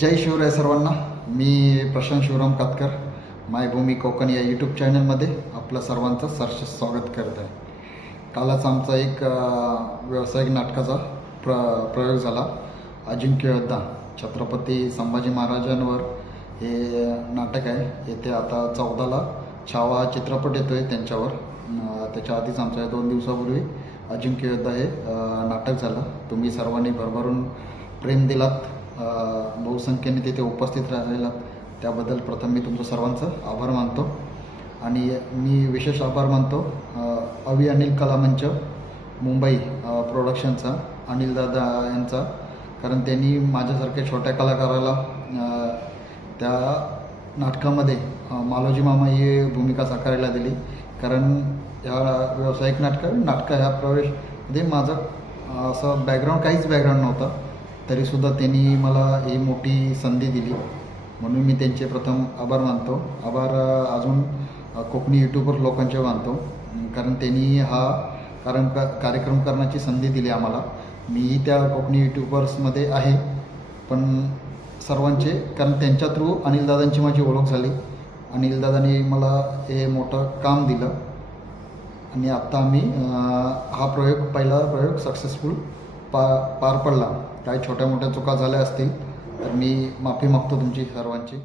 जय शिवराय सर्वांना. मी प्रशांत शिवराम कातकर, मायभूमी कोकण या यूट्यूब चॅनलमध्ये आपलं सर्वांचं सहर्ष स्वागत करत आहे. कालच आमचा एक व्यावसायिक नाटकाचा प्रयोग झाला. अजिंक्य योद्धा छत्रपती संभाजी महाराजांवर हे नाटक आहे. येथे आता 14ला छावा चित्रपट येतो आहे त्यांच्यावर. त्याच्या आधीच आमच्या 2 दिवसापूर्वी अजिंक्य योद्धा हे नाटक झालं. तुम्ही सर्वांनी भरभरून प्रेम दिलात, बहुसंख्येने तिथे उपस्थित राहिलात, त्याबद्दल प्रथम मी तुमचं सर्वांचं आभार मानतो. आणि मी विशेष आभार मानतो अवी अनिल कला मंच मुंबई प्रोडक्शनचा, अनिल दादा यांचा, कारण त्यांनी माझ्यासारख्या छोट्या कलाकाराला त्या नाटकामध्ये मालोजी मामा ही भूमिका साकारायला दिली. कारण या व्यावसायिक नाटक ह्या प्रवेशमध्ये माझं असं काहीच बॅकग्राऊंड नव्हतं, तरीसुद्धा त्यांनी मला ही मोठी संधी दिली, म्हणून मी त्यांचे प्रथम आभार मानतो. अजून कोकणी यूट्यूबर लोकांचे मानतो, कारण त्यांनी हा कार्यक्रम करण्याची संधी दिली आम्हाला. मीही त्या कोकणी यूट्यूबर्समध्ये आहे, पण सर्वांचे, कारण त्यांच्या थ्रू अनिलदादांची माझी ओळख झाली. अनिलदादांनी मला हे मोठं काम दिलं आणि आत्ता आम्ही पहिला प्रयोग सक्सेसफुल पार पडला. काही छोट्या मोठ्या चुका झाल्या असतील तर मी माफी मागतो तुमची सर्वांची.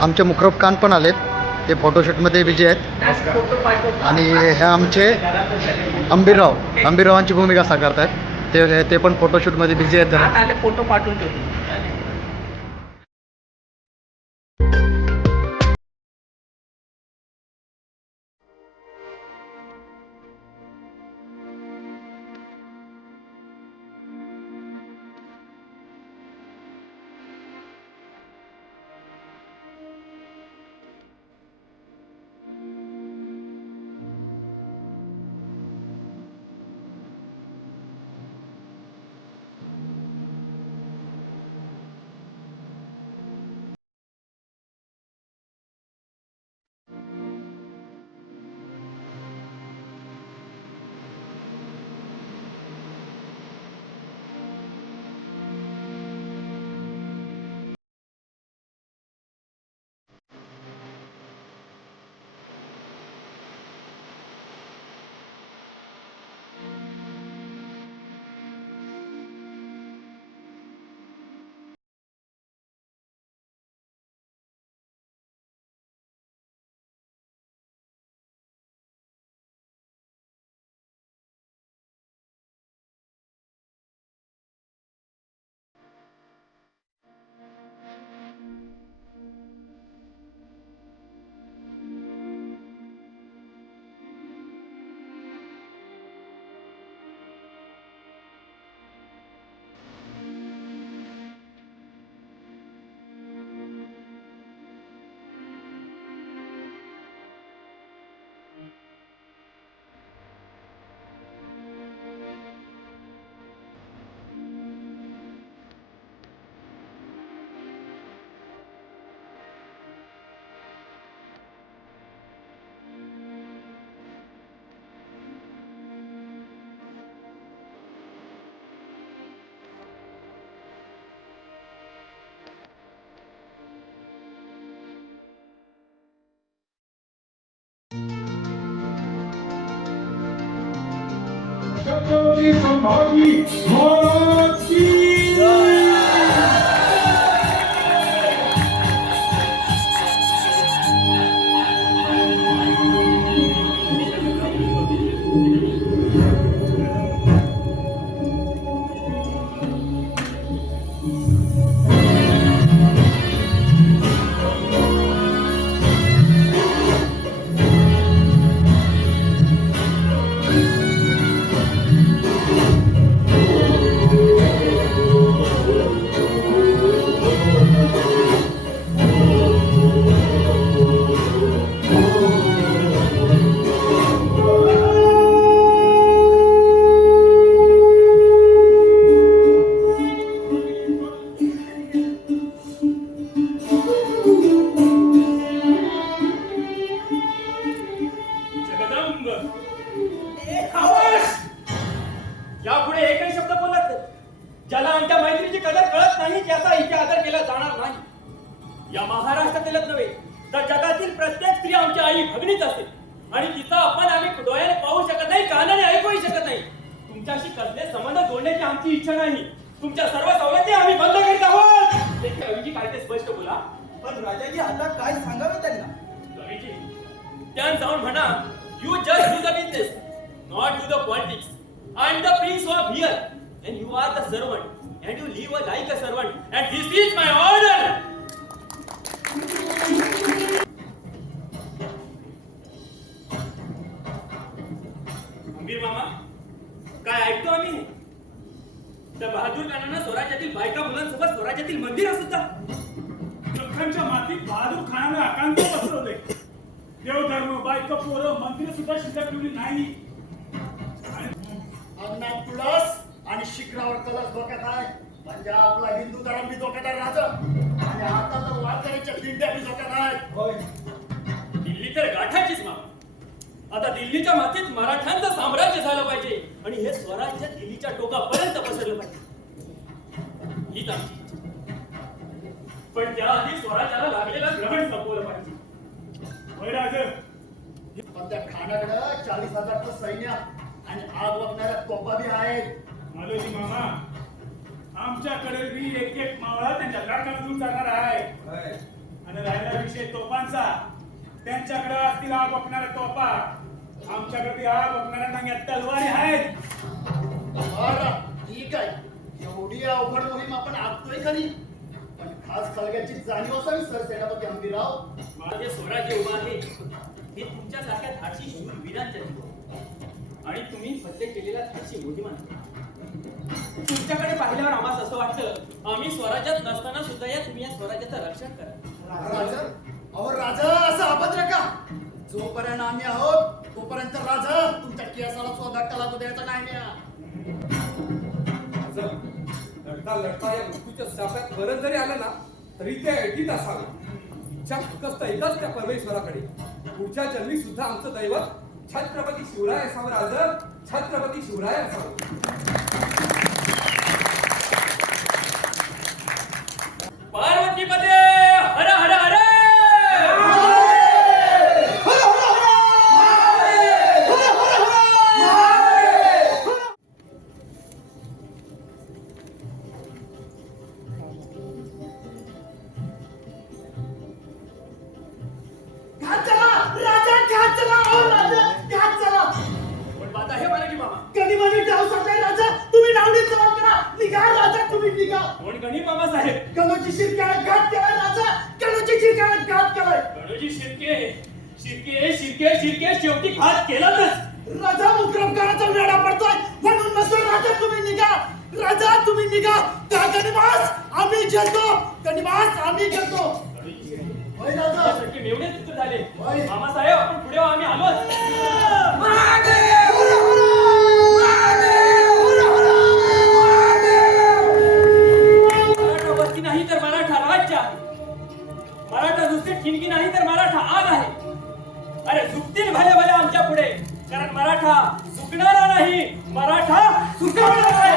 आमचे मुख्रब खान पण आलेत, ते फोटोशूटमध्ये बिझी आहेत. आणि हे आमचे अंबीररावांची भूमिका साकारत आहेत. ते पण फोटोशूटमध्ये बिझी आहेत. जरा फोटो पाठवून ठेवतो. छत्रपती संभाजी महाराज की जगदंब यापुढे एकही शब्द बोलत नाही. ज्याला आमच्या मैत्रीची कदर कळत नाही त्याचा इथे आदर केला जाणार नाही. या महाराष्ट्रातीलच नव्हे तर जगातील प्रत्येक स्त्री आमची आई भगिनीच असते आणि तिचा अपमान आम्ही डोळ्याने पाहू शकत नाही, कानाने ऐकूही शकत नाही. तुमच्याशी कसले संबंध जोडण्याची आमची इच्छा नाही. तुमच्या सर्व सवलती आम्ही बंद करीत आहोत. कवीजी काय ते स्पष्ट बोला. पण राजाजी आता काय सांगावे त्यांना? कवीजी त्यान जाऊन म्हणा, you just do the business, not do the politics. I am the prince of here, and you are the servant, and you live like a servant, and this is my order. Aamir मामा, काय ऐकतो आम्ही? त्या बहादूर खानानं स्वराज्यातील बायका मुलांसोबत स्वराज्यातील मंदिर सुद्धा लोकांच्या मातीत बहादूर खानाने आकांत पसरवले. देवधर्म, बायका, पोरं, मंदिर सुद्धा शिल्लक ठेवली नाही. अंगणात तुळस आणि शिखरावर कलश डोक्यात आहे म्हणजे आपला हिंदू धर्म बी डोक्यात आहे राजा. आणि आता तर वारकऱ्यांच्या दिंड्या बी डोक्यात आहेत. होय, दिल्ली तर गाठायचीच मा. आता दिल्लीच्या मातीत मराठ्यांचं साम्राज्य झालं पाहिजे आणि हे स्वराज्य दिल्लीच्या टोकापर्यंत पसरलं पाहिजे. हीच आमची इच्छा. पण त्याआधी स्वराज्याला लागलेलं ग्रहण संपवलं पाहिजे. होय राजे, पण त्या खानाकडं 40,000चं सैन्य आणि आग वागणाऱ्या तोफा बी आहेत. मालोजी मामा, आमच्याकडे बी एक एक मावळा त्यांच्या लाटातून जाणार आहे. होय. आणि राहिला विषय तोफांचा, त्यांच्याकडे असतील आग वापरणाऱ्या तोफा, आमच्याकडे बी आग वापरणाऱ्या नांग्या तलवारी आहेत. बरं, ठीक आहे. एवढी अवघड मोहीम आपण आखतोय खरी, पण खास खळग्याची जाणीव असावी सरसेनापती हंबीरराव. माझे स्वराज्य उभं आहे हे तुमच्यासारख्या धाडसी शूरवीरांच्या जीवावर. आणि तुम्ही फत्ते केलेल्या धाडसी मोहिमा. तुमच्याकडे पाहिल्यावर आम्हाला असं वाटतं आम्ही स्वराज्यात नसताना सुद्धा तुम्ही या स्वराज्याचं रक्षण करा. राजा, अहो राजा, असं अभद्र का? जोपर्यंत आम्ही आहोत तोपर्यंत राजा तुमच्या केसाला सुद्धा धक्का लागू द्यायचा नाही म्या. लढता लढता या मृत्यूच्या साप्यात मरण जरी आलं ना तरी ते ऐटीत असावे. इच्छा फक्त एकच त्या परमेश्वराकडे. पुढच्या जन्मी सुद्धा आमचं दैवत छत्रपती शिवराय असावं राजा, छत्रपती शिवराय असावं. पार्वतीपते हर हर हर. पण बात आहे बालाजी मामा. कोण गणी मामा साहेब? गणोजी शिर्के शिर्के शिर्के शिर्के शेवटी घात केलाच. राजा मुक्रमकाराचा वेळा पडतोय म्हणून नसतो. राजा तुम्ही निघा, राजा तुम्ही निघा. त्या गणिमास आम्ही घेतो, गणिमास आम्ही घेतो. होय राजा. त्यासाठी मेवणे सिद्ध झाले. होय. मामा साहेब आपण पुढे व्हा, आम्ही आलोच. मराठा वस्ती नाही तर मराठा राज्य आहे. मराठा नुसते ठिणगी नाही तर मराठा आग आहे. अरे झुकतील भले भले आमच्या पुढे, कारण मराठा झुकणारा नाही, मराठा झुकवणारा आहे.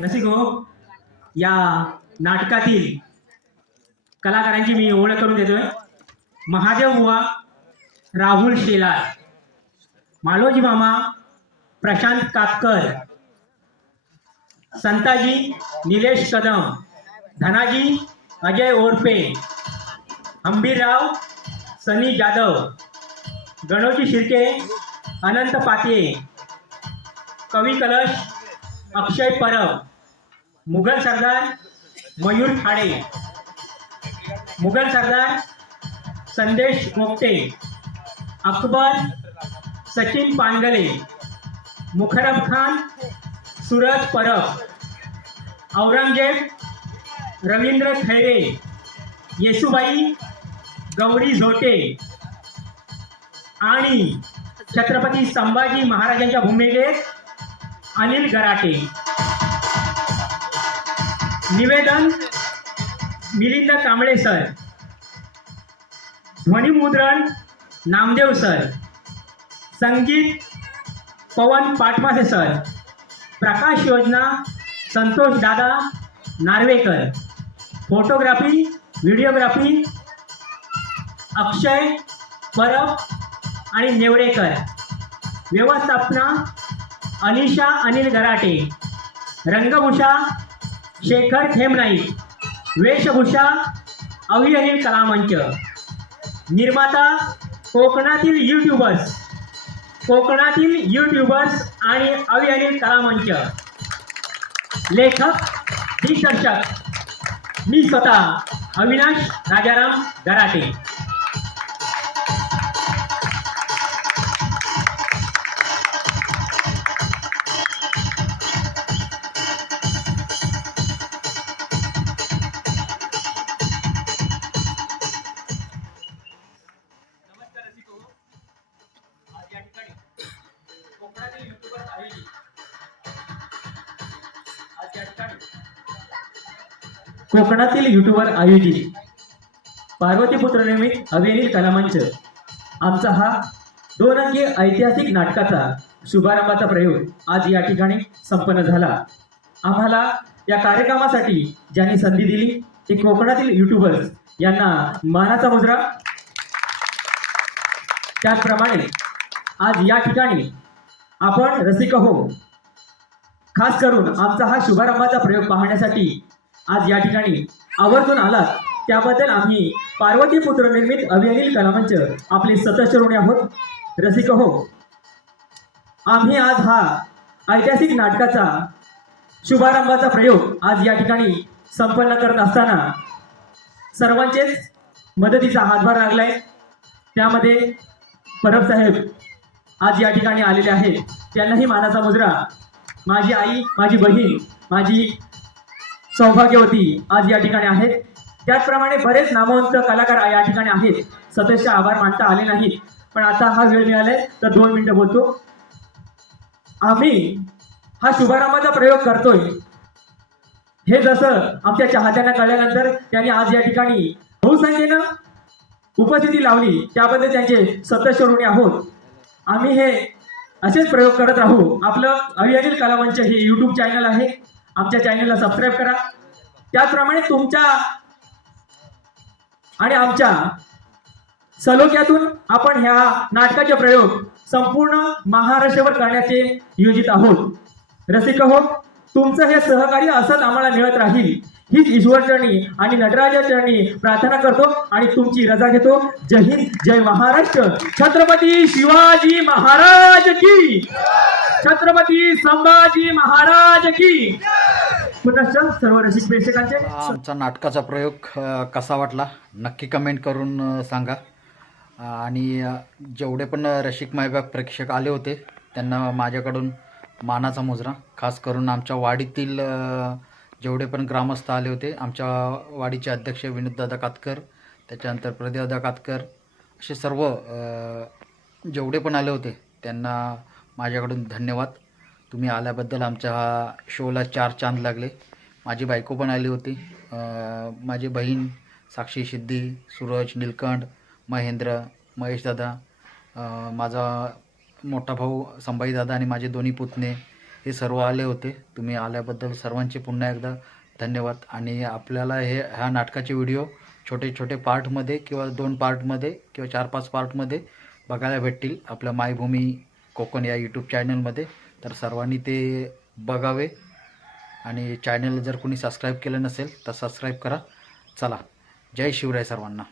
रसिक हो, या नाटकातील कलाकारांची मी ओळख करून देतोय. महादेव बुवा, राहुल शेलार, मालोजी मामा प्रशांत कातकर, संताजी निलेश कदम, धनाजी अजय ओरपे, हंबीरराव सनी जाधव, गणोजी शिर्के, अनंत पाटे, कवी कलश अक्षय परब, मुघल सरदार मयूर खाडे, मुघल सरदार संदेश गोपटे, अकबर सचिन पानगले, मुखरम खान सूरज परब, औरंगजेब रवींद्र खैरे, येसुबाई गौरी झोटे आणि छत्रपती संभाजी महाराजांच्या भूमिकेत अनिल गराटे. निवेदन मिलिंद कांबळे सर. ध्वनिमुद्रण नामदेव सर. संगीत पवन पाटमासे सर. प्रकाश योजना संतोष दादा नार्वेकर. फोटोग्राफी व्हिडिओग्राफी अक्षय परब आणि नेवरेकर. व्यवस्थापना अनिशा अनिल गराटे. रंगभूषा शेखर खेमनाईक. वेशभूषा अवी अनिल कलामंच. निर्माता कोकणातील यूट्यूबर्स आणि अवी अनिल कलामंच. लेखक दिग्दर्शक मी स्वतः अविनाश राजाराम गराटे. कोकणातील युट्यूबर आयोजित पार्वतीपुत्र निर्मित अवी अनिल कलामंच आमचा हा 2 अंकीय ऐतिहासिक नाटकाचा शुभारंभाचा प्रयोग आज या ठिकाणी संपन्न झाला. आम्हाला या कार्यक्रमासाठी ज्यांनी संधी दिली ते कोकणातील युट्यूबर्स यांना मानाचा मुजरा. त्याचप्रमाणे आज या ठिकाणी आपण रसिक हो खास करून आमचा हा शुभारंभाचा प्रयोग पाहण्यासाठी आज या ठिकाणी आवर्जून आलात त्याबद्दल आम्ही पार्वतीपुत्र निर्मित अवी अनिल कलामंच आपले सतत ऋणी आहोत. रसिक हो, आम्ही आज हा ऐतिहासिक नाटकाचा शुभारंभाचा प्रयोग आज या ठिकाणी संपन्न करत असताना सर्वांचेच मदतीचा हातभार लागलाय. त्यामध्ये परब साहेब आज या ठिकाणी आलेले आहेत. त्यांनाही मानाचा मुजरा. माझी आई, माझी बहीण, माझी सौभाग्यवती आज या ठिकाणी आहेत. त्याचप्रमाणे बरेच नामवंत कलाकार या ठिकाणी आहेत. सततचे आभार मानता आले नाहीत, पण आता हा वेळ मिळालाय तर 2 मिनिटं बोलतो. आम्ही हा शुभारंभाचा प्रयोग करतोय हे जसं आमच्या चाहत्यांना कळल्यानंतर त्यांनी आज या ठिकाणी बहुसंख्येनं उपस्थिती लावली त्याबद्दल त्यांचे सतत ऋणी आहोत. आम्ही हे असेच प्रयोग करत राहू. आपलं अवी अनिल कलामंच हे यूट्यूब चॅनल आहे. आमच्या चॅनलला सबस्क्राईब करा. त्याचप्रमाणे तुमच्या आणि आमच्या सलोख्यातून आपण ह्या नाटकाचे प्रयोग संपूर्ण महाराष्ट्रावर करण्याचे योजित आहोत. रसिक हो, तुमचं हे सहकार्य असंच आम्हाला मिळत राहील हीच ईश्वरचरणी आणि नटराजाचरणी प्रार्थना करतो आणि तुमची रजा घेतो. जय हिंद, जय महाराष्ट्र. छत्रपती शिवाजी महाराज की, छत्रपती संभाजी महाराज की. पुनश्च सर्व रसिक प्रेक्षकांचे आमचा नाटकाचा प्रयोग कसा वाटला नक्की कमेंट करून सांगा. आणि जेवढे पण रसिक मायबाप प्रेक्षक आले होते त्यांना माझ्याकडून मानाचा मुजरा. खास करून आमच्या वाडीतील जेवढे पण ग्रामस्थ आले होते, आमच्या वाडीचे अध्यक्ष विनोददादा कातकर, त्याच्यानंतर प्रदीपदादा कातकर, असे सर्व जेवढे पण आले होते त्यांना माझ्याकडून धन्यवाद. तुम्ही आल्याबद्दल आमच्या हा शोला 4 चांद लागले. माझी बायको पण आली होती, माझी बहीण साक्षी सिद्धी, सूरज, नीलकंठ, महेंद्र, महेशदादा, माझा मोठा भाऊ संभाजीदादा आणि माझे 2 पुतणे हे सर्व आले होते. तुम्ही आल्याबद्दल सर्वांचे पुन्हा एकदा धन्यवाद. आणि आपल्याला ह्या नाटकाचे व्हिडिओ छोटे छोटे पार्टमध्ये किंवा 2 पार्टमध्ये किंवा 4-5 पार्टमध्ये बघायला भेटतील आपल्या मायभूमी कोकण या यूट्यूब चॅनलमध्ये. तर सर्वांनी ते बघावे आणि चॅनल जर कोणी सबस्क्राईब केलं नसेल तर सबस्क्राईब करा. चला, जय शिवराय सर्वांना.